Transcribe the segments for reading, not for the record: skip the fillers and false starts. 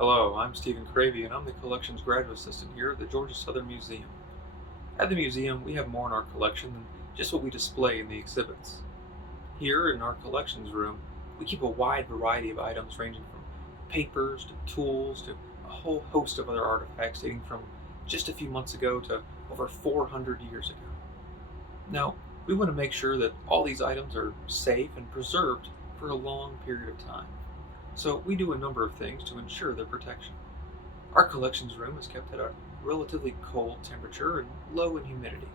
Hello, I'm Stephen Cravey, and I'm the Collections Graduate Assistant here at the Georgia Southern Museum. At the museum, we have more in our collection than just what we display in the exhibits. Here in our collections room, we keep a wide variety of items ranging from papers to tools to a whole host of other artifacts dating from just a few months ago to over 400 years ago. Now, we want to make sure that all these items are safe and preserved for a long period of time. So we do a number of things to ensure their protection. Our collections room is kept at a relatively cold temperature and low in humidity.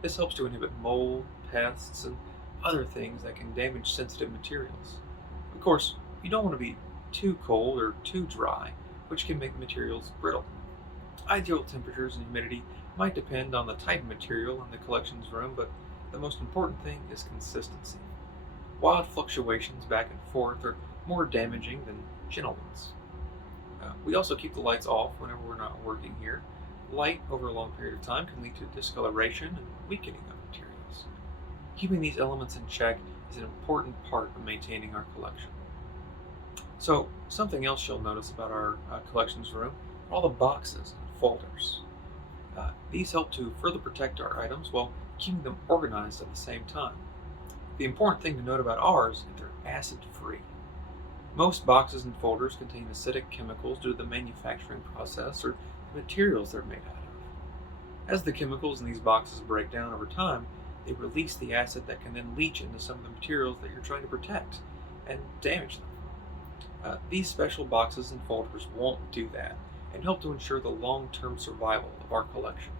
This helps to inhibit mold, pests, and other things that can damage sensitive materials. Of course, you don't want to be too cold or too dry, which can make the materials brittle. Ideal temperatures and humidity might depend on the type of material in the collections room, but the most important thing is consistency. Wild fluctuations back and forth are more damaging than gentle ones. We also keep the lights off whenever we're not working here. Light over a long period of time can lead to discoloration and weakening of materials. Keeping these elements in check is an important part of maintaining our collection. So, something else you'll notice about our collections room are all the boxes and folders. These help to further protect our items while keeping them organized at the same time. The important thing to note about ours is that they're acid free. Most boxes and folders contain acidic chemicals due to the manufacturing process or the materials they're made out of. As the chemicals in these boxes break down over time, they release the acid that can then leach into some of the materials that you're trying to protect and damage them. These special boxes and folders won't do that and help to ensure the long term survival of our collection.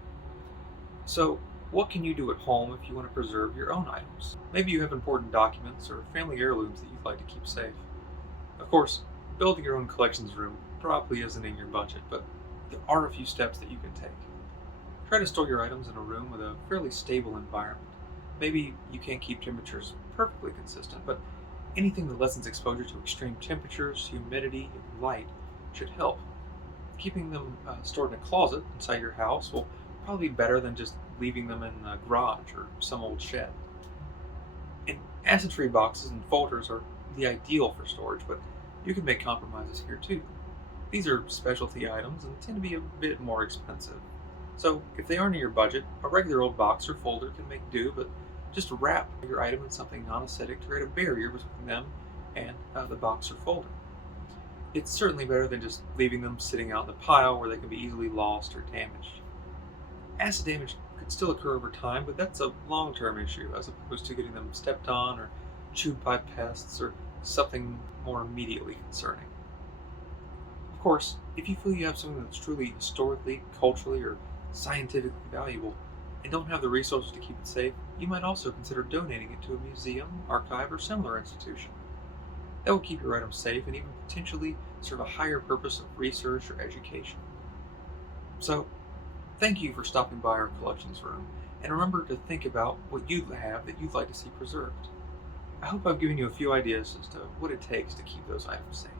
So, what can you do at home if you want to preserve your own items? Maybe you have important documents or family heirlooms that you'd like to keep safe. Of course, building your own collections room probably isn't in your budget, but there are a few steps that you can take. Try to store your items in a room with a fairly stable environment. Maybe you can't keep temperatures perfectly consistent, but anything that lessens exposure to extreme temperatures, humidity, and light should help. Keeping them stored in a closet inside your house will probably be better than just leaving them in a garage or some old shed. And acid-free boxes and folders are the ideal for storage, but you can make compromises here too. These are specialty items and tend to be a bit more expensive. So if they aren't in your budget, a regular old box or folder can make do, but just wrap your item in something non-acidic to create a barrier between them and the box or folder. It's certainly better than just leaving them sitting out in the pile where they can be easily lost or damaged. Acid damage could still occur over time, but that's a long-term issue as opposed to getting them stepped on or chewed by pests or something more immediately concerning. Of course, if you feel you have something that's truly historically, culturally, or scientifically valuable and don't have the resources to keep it safe, you might also consider donating it to a museum, archive, or similar institution. That will keep your items safe and even potentially serve a higher purpose of research or education. So, thank you for stopping by our collections room, and remember to think about what you have that you'd like to see preserved. I hope I've given you a few ideas as to what it takes to keep those items safe.